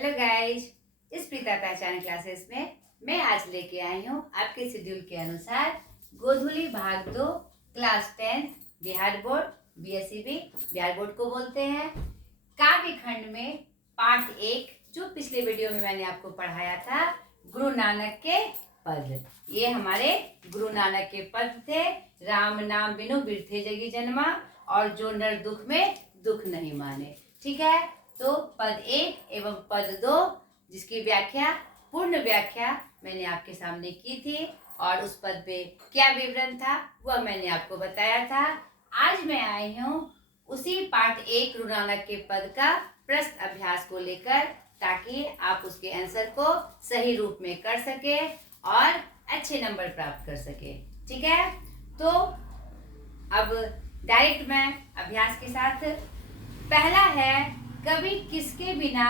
Hello guys, इस प्रीता पहचान classes में मैं आज लेके आई हूँ आपके शेड्यूल के अनुसार गोधुली भाग 2 class 10 Bihar board BSEB Bihar board को बोलते हैं। काव्य खंड में पाठ 1 जो पिछले वीडियो में मैंने आपको पढ़ाया था, गुरु नानक के पद। ये हमारे गुरु नानक के पद थे। राम नाम बिनु बिरथे जगी जन्मा, और जो नर दुख में दुख नहीं माने। ठीक है, तो पद 1 एवं पद 2 जिसकी व्याख्या, पूर्ण व्याख्या मैंने आपके सामने की थी, और उस पद पे क्या विवरण था वह मैंने आपको बताया था। आज मैं आई हूँ उसी पाठ 1 गुरु नानक के पद का प्रश्न अभ्यास को लेकर, ताकि आप उसके आंसर को सही रूप में कर सके और अच्छे नंबर प्राप्त कर सके। ठीक है, तो अब डायरेक्ट मैं अभ्यास के साथ। पहला है, कवि किसके बिना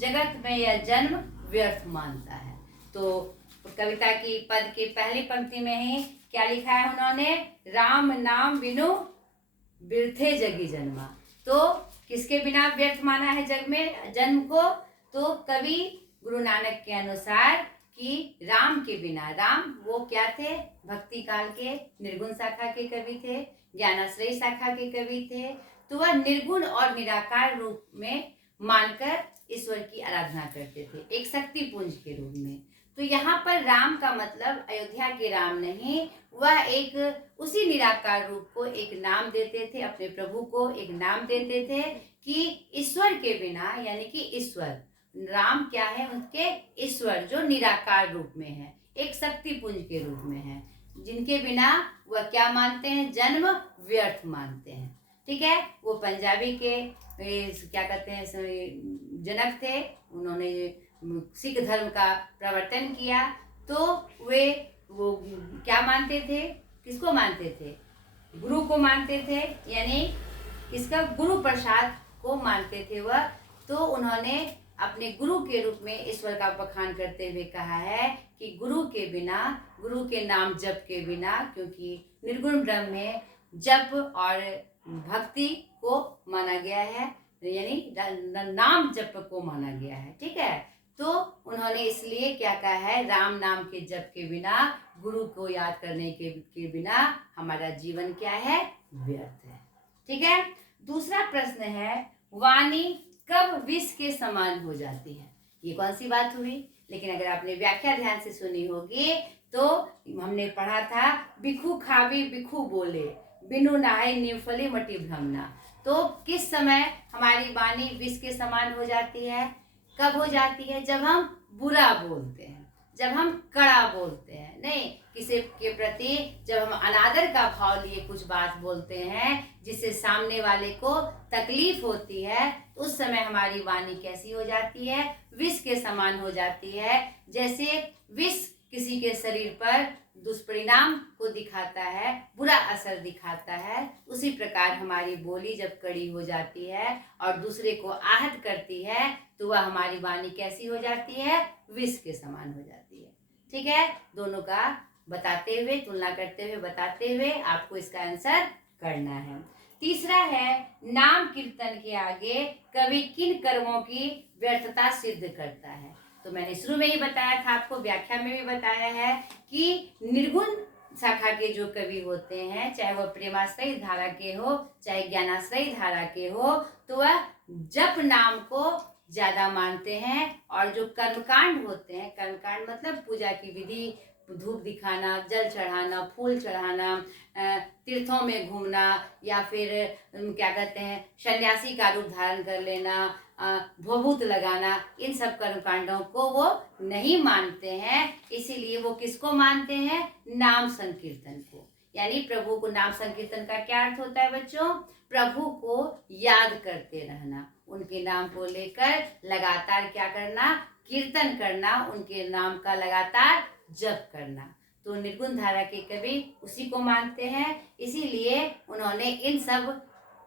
जगत में यह जन्म व्यर्थ मानता है। तो कविता की पद की पहली पंक्ति में ही क्या लिखा है उन्होंने, राम नाम बिनु बिरथे जगी जन्मा। तो किसके बिना व्यर्थ माना है जग में जन्म को, तो कवि गुरु नानक के अनुसार कि राम के बिना, राम वो क्या थे, भक्ति काल के निर्गुण शाखा के कवि थे, ज्ञानाश्रयी शाखा के कवि थे। तो वह निर्गुण और निराकार रूप में मानकर ईश्वर की आराधना करते थे, एक शक्ति पुंज के रूप में। तो यहाँ पर राम का मतलब अयोध्या के राम नहीं, वह एक उसी निराकार रूप को एक नाम देते थे, अपने प्रभु को एक नाम देते थे कि ईश्वर के बिना, यानी कि ईश्वर, राम क्या है, उनके ईश्वर जो निराकार रूप में है, एक शक्ति पुंज के रूप में है, जिनके बिना वह क्या मानते हैं, जन्म व्यर्थ मानते हैं। ठीक है, वो पंजाबी के क्या कहते हैं जनक थे। उन्होंने सिख धर्म का प्रवर्तन किया। तो वो क्या मानते थे, किसको मानते थे, गुरु को मानते थे, यानी किसका, गुरु प्रसाद को मानते थे वह। तो उन्होंने अपने गुरु के रूप में ईश्वर का बखान करते हुए कहा है कि गुरु के बिना, गुरु के नाम जप के बिना, क्योंकि निर्गुण ब्रह्म में जप और भक्ति को माना गया है, यानी नाम जप को माना गया है। ठीक है, तो उन्होंने इसलिए क्या कहा है, राम नाम के जप के बिना, गुरु को याद करने के बिना हमारा जीवन क्या है, व्यर्थ है। ठीक है, दूसरा प्रश्न है, वाणी कब विष के समान हो जाती है। ये कौन सी बात हुई, लेकिन अगर आपने व्याख्या ध्यान से सुनी होगी तो हमने पढ़ा था, बिखू खावी बिखू बोले, बिनु नहाए न्यूफली मटी भ्रमना। तो किस समय हमारी वाणी विष के समान हो जाती है, कब हो जाती है, जब हम बुरा बोलते हैं, जब हम कड़ा बोलते हैं, नहीं किसी के प्रति जब हम अनादर का भाव लिए कुछ बात बोलते हैं जिससे सामने वाले को तकलीफ होती है, उस समय हमारी वाणी कैसी हो जाती है, विष के समान हो जाती है। जैसे विष किसी के शरीर पर दुष्परिणाम को दिखाता है, बुरा असर दिखाता है, उसी प्रकार हमारी बोली जब कड़ी हो जाती है और दूसरे को आहत करती है, तो वह हमारी वाणी कैसी हो जाती है, विष के समान हो जाती है। ठीक है, दोनों का बताते हुए, तुलना करते हुए, बताते हुए आपको इसका आंसर करना है। तीसरा है, नाम कीर्तन के आगे कवि किन कर्मों की व्यर्थता सिद्ध करता है। तो मैंने शुरू में ही बताया था, आपको व्याख्या में भी बताया है कि निर्गुण शाखा के जो कवि होते हैं, चाहे वह प्रेमाश्रयी धारा के हो, चाहे ज्ञानाश्रयी धारा के हो, तो वह जप नाम को ज्यादा मानते हैं। और जो कर्मकांड होते हैं, कर्मकांड मतलब पूजा की विधि, धूप दिखाना, जल चढ़ाना, फूल चढ़ाना, तीर्थों में घूमना, या फिर क्या कहते हैं सन्यासी का रूप धारण कर लेना, भभूत लगाना, इन सब कर्मकांडों को वो नहीं मानते हैं। इसीलिए वो किसको मानते हैं, नाम संकीर्तन को। यानी प्रभु को, नाम संकीर्तन का क्या अर्थ होता है बच्चों, प्रभु को याद करते रहना, उनके नाम को लेकर लगातार क्या करना, कीर्तन करना, उनके नाम का लगातार जप करना। तो निर्गुण धारा के कवि उसी को मानते हैं। इसीलिए उन्होंने इन सब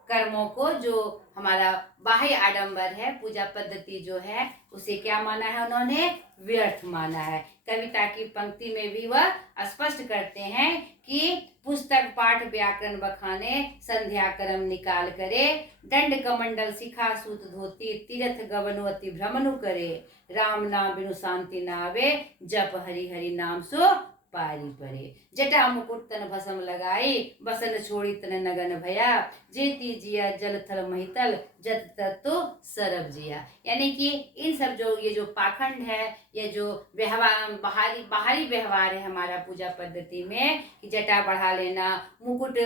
कर्मों को, जो हमारा बाह्य आडंबर है, पूजा पद्धति जो है उसे क्या माना है उन्होंने, व्यर्थ माना है। कविता की पंक्ति में भी वह स्पष्ट करते हैं कि पुस्तक पाठ व्याकरण बखाने, संध्या कर्म निकाल करे, दंड कमंडल शिखा सूत धोती, तीर्थ गवनु अति भ्रमनु करे, राम नाम बिनु शांति नावे, जप हरि हरि नाम सो पारी परे। जटा मुकुट तन भसम लगाई, बसन छोड़ी तन नगन भया, जेती जिया जल थल महितल, जत तत्तो सरब जिया। यानी कि इन सब जो ये जो पाखंड है, ये जो व्यवहार बाहरी व्यवहार है हमारा पूजा पद्धति में, कि जटा बढ़ा लेना, मुकुट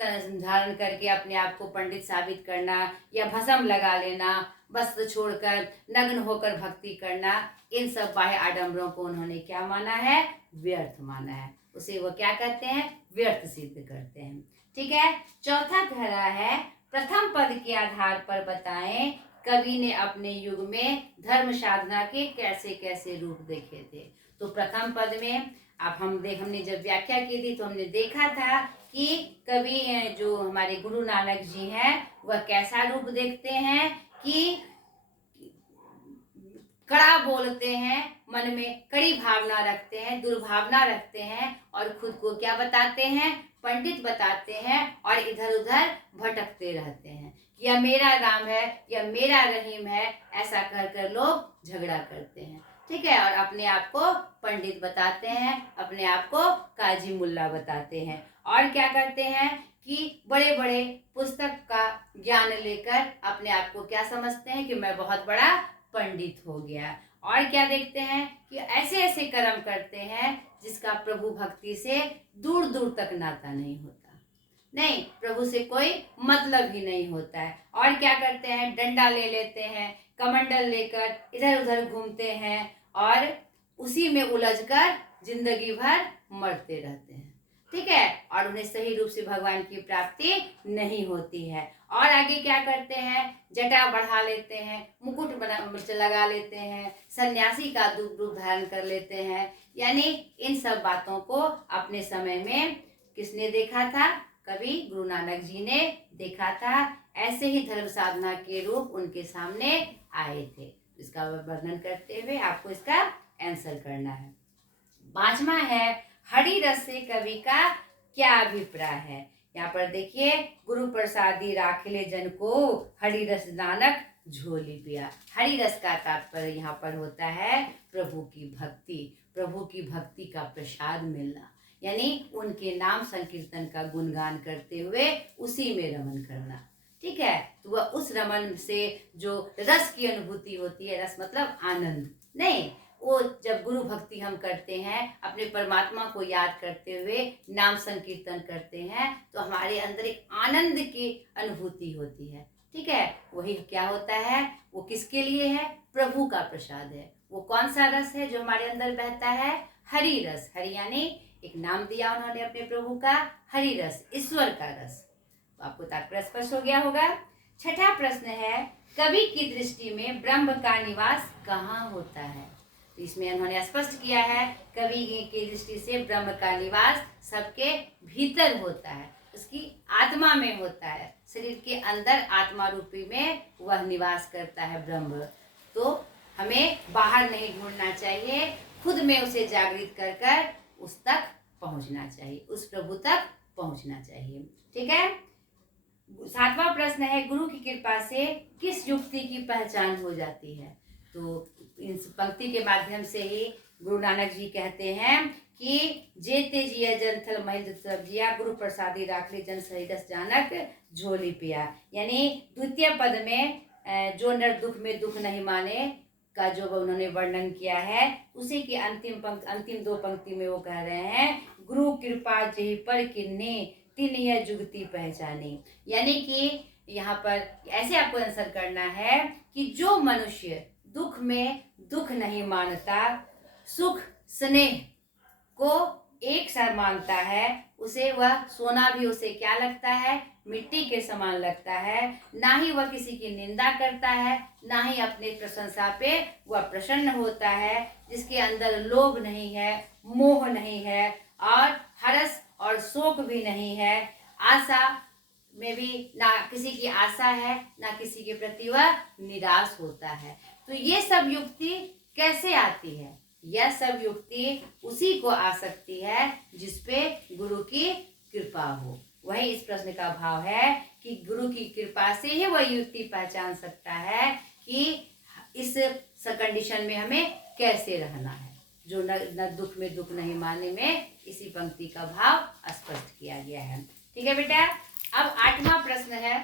धारण करके अपने आप को पंडित साबित करना, या भस्म लगा लेना, वस्त्र छोड़कर नग्न होकर भक्ति करना, इन सब बाह्य आडंबरों को उन्होंने क्या माना है, व्यर्थ माना है। उसे वो क्या कहते हैं, व्यर्थ सिद्ध करते हैं। ठीक है। चौथा कह रहा है, प्रथम पद के आधार पर बताएं कवि ने अपने युग में धर्म साधना के कैसे कैसे रूप देखे थे। तो प्रथम पद में अब हमने जब व्याख्या की थी तो हमने देखा था कि कवि जो हमारे गुरु नानक जी हैं वह कैसा रूप देखते हैं कि कड़ा बोलते हैं, मन में कड़ी भावना रखते हैं, दुर्भावना रखते हैं, और खुद को क्या बताते हैं, पंडित बताते हैं, और इधर उधर भटकते रहते हैं। या मेरा राम है या मेरा रहीम है, ऐसा कर कर लोग झगड़ा करते हैं। ठीक है। और अपने आप को पंडित बताते हैं, अपने आप को काजी मुल्ला बताते हैं, और क्या करते हैं कि बड़े बड़े पुस्तक का ज्ञान लेकर अपने आप को क्या समझते हैं कि मैं बहुत बड़ा पंडित हो गया। और क्या देखते हैं कि ऐसे ऐसे कर्म करते हैं जिसका प्रभु भक्ति से दूर दूर तक नाता नहीं होता, नहीं, प्रभु से कोई मतलब ही नहीं होता है। और क्या करते हैं, डंडा ले लेते हैं, कमंडल लेकर इधर उधर घूमते हैं, और उसी में उलझकर जिंदगी भर मरते रहते हैं। ठीक है। और उन्हें सही रूप से भगवान की प्राप्ति नहीं होती है। और आगे क्या करते हैं, जटा बढ़ा लेते हैं, मुकुट लगा लेते हैं, सन्यासी का रूप धारण कर लेते हैं। यानी इन सब बातों को अपने समय में किसने देखा था, कवि गुरु नानक जी ने देखा था। ऐसे ही धर्म साधना के रूप उनके सामने आए थे। इसका वर्णन करते हुए आपको इसका आंसर करना है। 5वां है, हरि रस से कवि का क्या अभिप्राय है। यहाँ पर देखिए, गुरु प्रसादी राखले जन को, हरि रस नानक झोली पिया। हरि रस का तात्पर्य यहाँ पर होता है प्रभु की भक्ति, प्रभु की भक्ति का प्रसाद मिलना, यानी उनके नाम संकीर्तन का गुणगान करते हुए उसी में रमन करना। ठीक है। तो वह उस रमन से जो रस की अनुभूति होती है, रस मतलब आनंद नहीं, वो जब गुरु भक्ति हम करते हैं, अपने परमात्मा को याद करते हुए नाम संकीर्तन करते हैं, तो हमारे अंदर एक आनंद की अनुभूति होती है। ठीक है। वही क्या होता है, वो किसके लिए है, प्रभु का प्रसाद है। वो कौन सा रस है जो हमारे अंदर बहता है, हरि रस। हरि यानी एक नाम दिया उन्होंने अपने प्रभु का, हरि रस, ईश्वर का रस। तो आपको तात्पर्य स्पष्ट हो गया होगा। 6ठा प्रश्न है, कवि की दृष्टि में ब्रह्म का निवास कहाँ होता है। तो इसमें उन्होंने स्पष्ट किया है, कवि की दृष्टि से ब्रह्म का निवास सबके भीतर होता है, उसकी आत्मा में होता है, शरीर के अंदर आत्मा रूपी में वह निवास करता है ब्रह्म। तो हमें बाहर नहीं ढूंढना चाहिए, खुद में उसे जागृत कर कर उस तक पहुंचना चाहिए, उस प्रभु तक पहुंचना चाहिए। ठीक है। 7वां प्रश्न है, गुरु की कृपा से किस युक्ति की पहचान हो जाती है। तो इस पंक्ति के माध्यम से ही गुरु नानक जी कहते हैं कि जेते जिया जन थल महिल सब जिया, गुरु प्रसादी राखले जन सहिदस जानक झोली पिया। यानी द्वितीय पद में जो नर दुख में दुख नहीं माने का जो उन्होंने वर्णन किया है, उसी की अंतिम 2 पंक्ति में वो कह रहे हैं, गुरु कृपा जेहि पर किन्ने तिन यह जुगती पहचानी। यानी कि यहाँ पर ऐसे आपको आंसर करना है कि जो मनुष्य दुख में दुख नहीं मानता, सुख स्नेह को एक सा मानता है, उसे वह सोना भी उसे क्या लगता है, मिट्टी के समान लगता है। ना ही वह किसी की निंदा करता है, ना ही अपने प्रशंसा पे वह प्रसन्न होता है। जिसके अंदर लोभ नहीं है, मोह नहीं है, और हर्ष और शोक भी नहीं है, आशा में भी ना किसी की आशा है, ना किसी के प्रति वह निराश होता है। तो ये सब युक्ति कैसे आती है? यह सब युक्ति उसी को आ सकती है जिसपे गुरु की कृपा हो। वही इस प्रश्न का भाव है कि गुरु की कृपा से ही वह युक्ति पहचान सकता है कि इस कंडीशन में हमें कैसे रहना है। जो न दुख में दुख नहीं माने में इसी पंक्ति का भाव स्पष्ट किया गया है। ठीक है बेटा। अब 8वां प्रश्न है,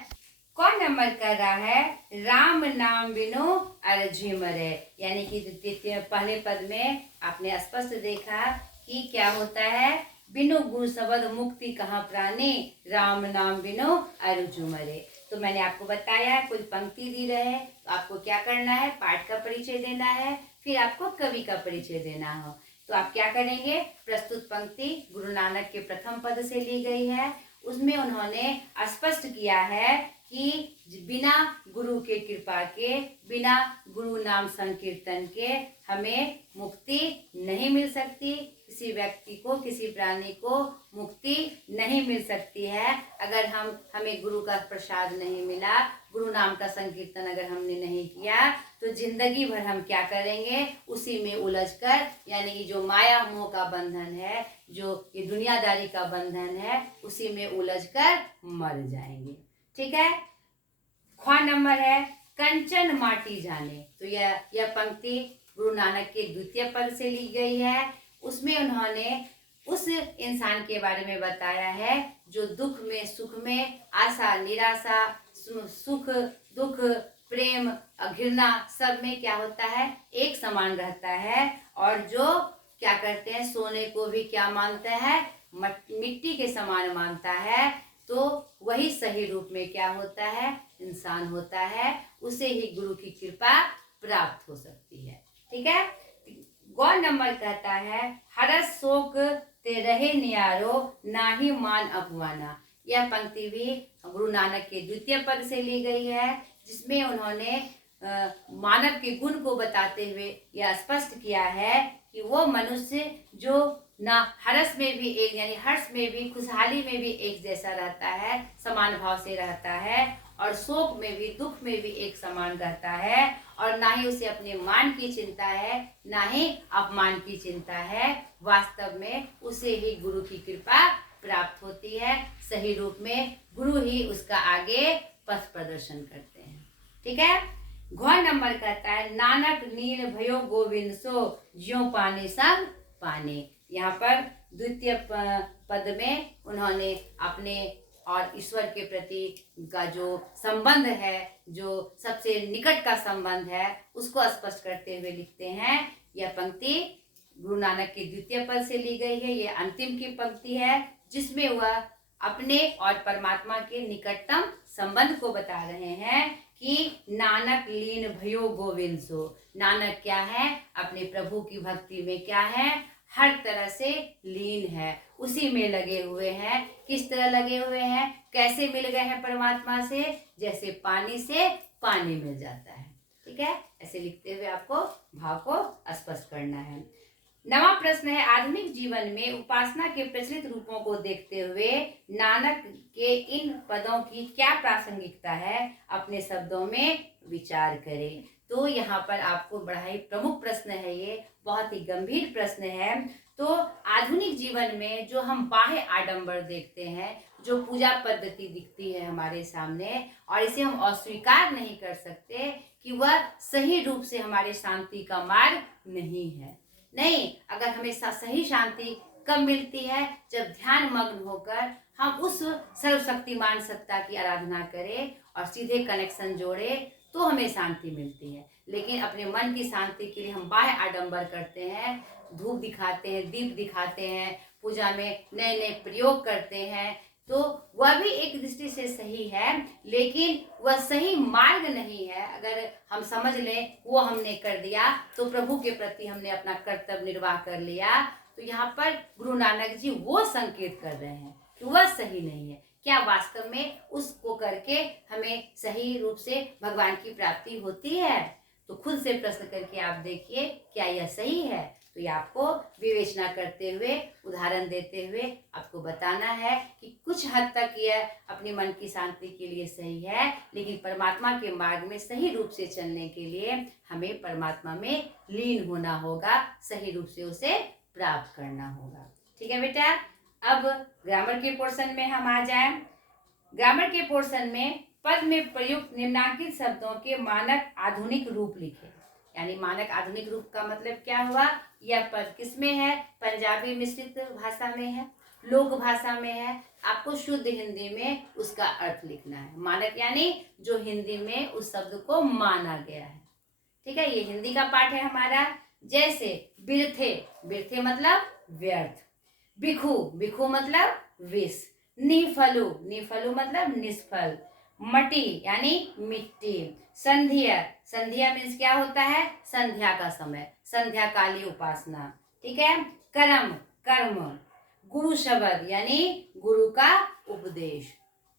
कौन नंबर कर रहा है? राम नाम बिनु अरझी मरे। यानी कि द्वितीय पहले पद में आपने स्पष्ट देखा कि क्या होता है, बिनु गुरु शब्द मुक्ति कहाँ प्राणी, राम नाम बिनु अरझी मरे। तो मैंने आपको बताया कोई पंक्ति दी रहे तो आपको क्या करना है, पाठ का परिचय देना है, फिर आपको कवि का परिचय देना हो। तो आप क्या करेंगे, प्रस्तुत पंक्ति गुरु नानक के प्रथम पद से ली गई है। उसमें उन्होंने स्पष्ट किया है कि बिना गुरु के कृपा के, बिना गुरु नाम संकीर्तन के हमें मुक्ति नहीं मिल सकती। किसी व्यक्ति को, किसी प्राणी को मुक्ति नहीं मिल सकती है अगर हमें गुरु का प्रसाद नहीं मिला, गुरु नाम का संकीर्तन अगर हमने नहीं किया तो जिंदगी भर हम क्या करेंगे, उसी में उलझकर, यानी कि जो माया मोह का बंधन है, जो ये दुनियादारी का बंधन है, उसी में उलझकर मर जाएंगे। ठीक है। ख नंबर है, कंचन माटी जाने। तो यह पंक्ति गुरु नानक के द्वितीय पद से ली गई है। उसमें उन्होंने उस इंसान के बारे में बताया है जो दुख में, सुख में, आशा निराशा, सुख दुख, प्रेम घृणा सब में क्या होता है, एक समान रहता है। और जो क्या करते हैं, सोने को भी क्या मानता है, मिट्टी के समान मानता है। तो वही सही रूप में क्या होता है, इंसान होता है। उसे ही गुरु की कृपा प्राप्त हो सकती है। ठीक है। गौर नंबर कहता है, हरस शोक ते रहे नियारो, नाही मान अपमाना। यह पंक्ति भी गुरु नानक के द्वितीय पद से ली गई है, जिसमें उन्होंने मानव के गुण को बताते हुए यह स्पष्ट किया है कि वो मनुष्य जो ना हर्ष में भी एक, यानी हर्ष में भी, खुशहाली में भी एक जैसा रहता है, समान भाव से रहता है, और शोक में भी, दुख में भी एक समान रहता है। और ना ही उसे अपने मान की चिंता है, ना ही अपमान की चिंता है। वास्तव में उसे ही गुरु की कृपा प्राप्त होती है। सही रूप में गुरु ही उसका आगे पथ प्रदर्शन करते हैं। ठीक है। घ नंबर कहता है, नानक नील भयो गोविंद सो, ज्यों पानी सब पानी। यहाँ पर द्वितीय पद में उन्होंने अपने और ईश्वर के प्रति का जो संबंध है, जो सबसे निकट का संबंध है, उसको स्पष्ट करते हुए लिखते हैं। यह पंक्ति गुरु नानक के द्वितीय पद से ली गई है। ये अंतिम की पंक्ति है, जिसमें वह अपने और परमात्मा के निकटतम संबंध को बता रहे हैं कि नानक लीन भयो गोविंद सो। नानक क्या है, अपने प्रभु की भक्ति में क्या है, हर तरह से लीन है, उसी में लगे हुए हैं। किस तरह लगे हुए हैं, कैसे मिल गए हैं परमात्मा से, जैसे पानी से पानी मिल जाता है। ठीक है। ऐसे लिखते हुए आपको भाव को स्पष्ट करना है। नवा प्रश्न है, आधुनिक जीवन में उपासना के प्रचलित रूपों को देखते हुए नानक के इन पदों की क्या प्रासंगिकता है, अपने शब्दों में विचार करें। तो यहाँ पर आपको बड़ा ही प्रमुख प्रश्न है, ये बहुत ही गंभीर प्रश्न है। तो आधुनिक जीवन में जो हम बाह्य आडंबर देखते हैं, जो पूजा पद्धति दिखती है हमारे सामने, और इसे हम अस्वीकार नहीं कर सकते कि वह सही रूप से हमारे शांति का मार्ग नहीं है। नहीं, अगर हमें सही शांति कब मिलती है, जब ध्यान मग्न होकर हम उस सर्वशक्तिमान सत्ता की आराधना करें और सीधे कनेक्शन जोड़े, तो हमें शांति मिलती है। लेकिन अपने मन की शांति के लिए हम बाह्य आडंबर करते हैं, धूप दिखाते हैं, दीप दिखाते हैं, पूजा में नए नए प्रयोग करते हैं, तो वह भी एक दृष्टि से सही है, लेकिन वह सही मार्ग नहीं है। अगर हम समझ लें वो हमने कर दिया तो प्रभु के प्रति हमने अपना कर्तव्य निर्वाह कर लिया, तो यहाँ पर गुरु नानक जी वो संकेत कर रहे हैं कि वह सही नहीं है। क्या वास्तव में उसको करके हमें सही रूप से भगवान की प्राप्ति होती है? तो तो खुद से प्रश्न करके आप देखिए क्या यह सही है। तो ये आपको विवेचना करते हुए, उदाहरण देते हुए आपको बताना है कि कुछ हद तक यह अपनी मन की शांति के लिए सही है, लेकिन परमात्मा के मार्ग में सही रूप से चलने के लिए हमें परमात्मा में लीन होना होगा, सही रूप से उसे प्राप्त करना होगा। ठीक है बेटा, अब ग्रामर के पोर्शन में हम आ जाएं। ग्रामर के पोर्शन में पद में प्रयुक्त निम्नांकित शब्दों के मानक आधुनिक रूप लिखे। यानी मानक आधुनिक रूप का मतलब क्या हुआ, यह पद किसमें है, पंजाबी मिश्रित भाषा में है, लोक भाषा में है, आपको शुद्ध हिंदी में उसका अर्थ लिखना है। मानक यानी जो हिंदी में उस शब्द को माना गया है। ठीक है, ये हिंदी का पाठ है हमारा। जैसे बिरथे, बिरथे मतलब व्यर्थ, बिखू, बिखू मतलब विष, निफलु, निफलु मतलब निष्फल, मटी यानी मिट्टी, संध्या, संध्या मीन्स क्या होता है, संध्या का समय, संध्या काली उपासना। ठीक है, कर्म, कर्म, गुरु शब्द यानी गुरु का उपदेश,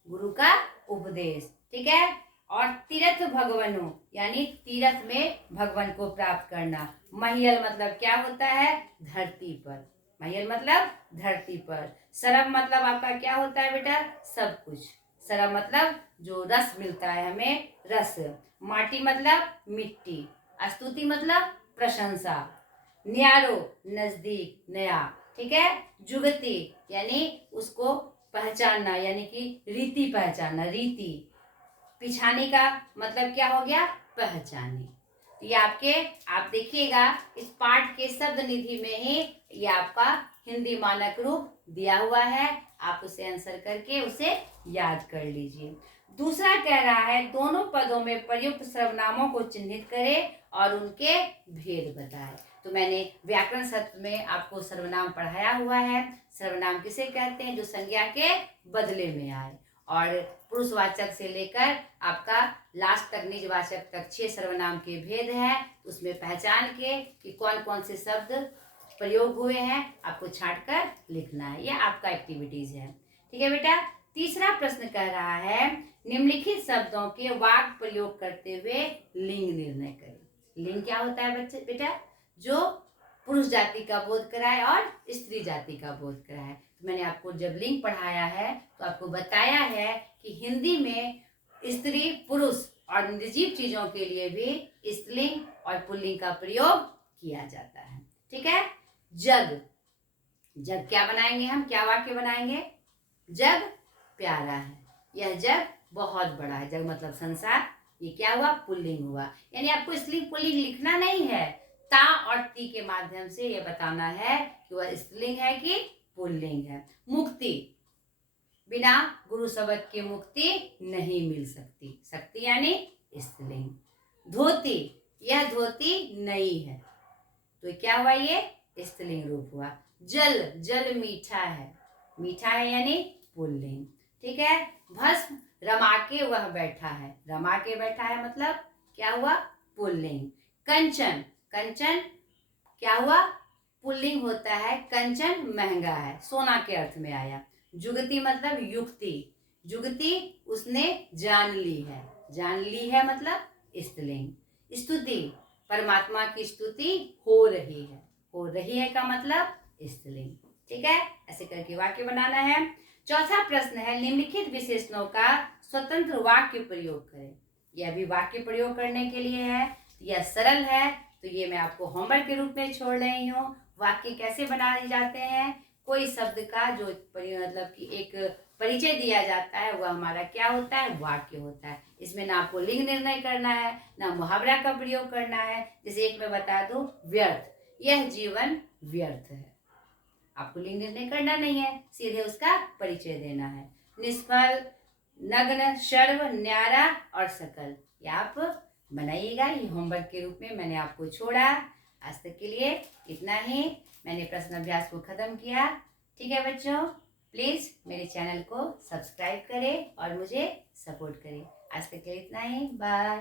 गुरु का उपदेश। ठीक है, और तीर्थ भगवनो यानी तीर्थ में भगवान को प्राप्त करना। महियल मतलब क्या होता है, धरती पर, महियल मतलब धरती पर। सरब मतलब आपका क्या होता है बेटा, सब कुछ, सरब मतलब जो रस मिलता है हमें, रस। माटी मतलब मिट्टी, स्तुति मतलब प्रशंसा, न्यारो नजदीक, नया। ठीक है, जुगति यानी उसको पहचानना, यानी कि रीति पहचानना, रीति। पिछाने का मतलब क्या हो गया, पहचाने। ये आपके, आप देखिएगा इस पाठ के शब्द निधि में ही ये आपका हिंदी मानक रूप दिया हुआ है, आप उसे आंसर करके उसे याद कर लीजिए। दूसरा कह रहा है दोनों पदों में प्रयुक्त सर्वनामों को चिन्हित करें और उनके भेद बताएं। तो मैंने व्याकरण सत्र में आपको सर्वनाम पढ़ाया हुआ है। सर्वनाम किसे कहते हैं, जो संज्ञा के बदले में आए, और पुरुषवाचक से लेकर आपका लास्ट तक निजवाचक तक 6 सर्वनाम के भेद हैं। उसमें पहचान के कि कौन कौन से शब्द प्रयोग हुए हैं आपको छांट कर लिखना है, यह आपका एक्टिविटीज है। ठीक है बेटा, तीसरा प्रश्न कह रहा है निम्नलिखित शब्दों के वाक्य प्रयोग करते हुए लिंग निर्णय करें। लिंग क्या होता है बच्चे बेटा, जो पुरुष जाति का बोध कराए और स्त्री जाति का बोध कराए। तो मैंने आपको जब लिंग पढ़ाया है तो आपको बताया है कि हिंदी में स्त्री, पुरुष और निर्जीव चीजों के लिए भी स्त्रीलिंग और पुल्लिंग का प्रयोग किया जाता है। ठीक है, जग, जग क्या बनाएंगे हम, क्या वाक्य बनाएंगे, जग प्यारा है, यह जग बहुत बड़ा है, जग मतलब संसार, ये क्या हुआ, पुल्लिंग हुआ। यानी आपको स्त्रीलिंग पुल्लिंग लिखना नहीं है, ता और ती के माध्यम से यह बताना है कि वह स्त्रीलिंग है कि पुल्लिंग है। मुक्ति, बिना गुरु शब्द के मुक्ति नहीं मिल सकती, शक्ति यानी स्त्रीलिंग। धोती, यह धोती नई है, तो क्या हुआ, ये स्त्रीलिंग रूप हुआ। जल, जल मीठा है, मीठा है यानी पुल्लिंग। ठीक है, भस्म, रमा के वह बैठा है, रमा के बैठा है मतलब क्या हुआ, पुल्लिंग। कंचन, कंचन क्या हुआ, पुल्लिंग होता है, कंचन महंगा है, सोना के अर्थ में आया। जुगति मतलब युक्ति, जुगति उसने जान ली है, जान ली है मतलब स्त्रीलिंग। स्तुति, परमात्मा की स्तुति हो रही है, हो रही है का मतलब स्त्रीलिंग। ठीक है, ऐसे करके वाक्य बनाना है। चौथा प्रश्न है निम्नलिखित विशेषणों का स्वतंत्र वाक्य प्रयोग करें। यह भी वाक्य प्रयोग करने के लिए है, यह सरल है, तो ये मैं आपको होमवर्क के रूप में छोड़ रही हूँ। वाक्य कैसे बनाए जाते हैं, कोई शब्द का जो मतलब कि एक परिचय दिया जाता है वह हमारा क्या होता है, वाक्य होता है। इसमें ना आपको लिंग निर्णय करना है, ना मुहावरा का प्रयोग करना है। जैसे एक मैं बता दूं, व्यर्थ, यह जीवन व्यर्थ है, आपको लिंग निर्णय करना नहीं है, सीधे उसका परिचय देना है। निष्फल, नग्न, सर्व, न्यारा और सकल, ये आप बनाइएगा। ये होमवर्क के रूप में मैंने आपको छोड़ा। आज तक के लिए इतना ही, मैंने प्रश्न अभ्यास को खत्म किया। ठीक है बच्चों, प्लीज मेरे चैनल को सब्सक्राइब करें और मुझे सपोर्ट करें। आज तक के लिए इतना ही, बाय।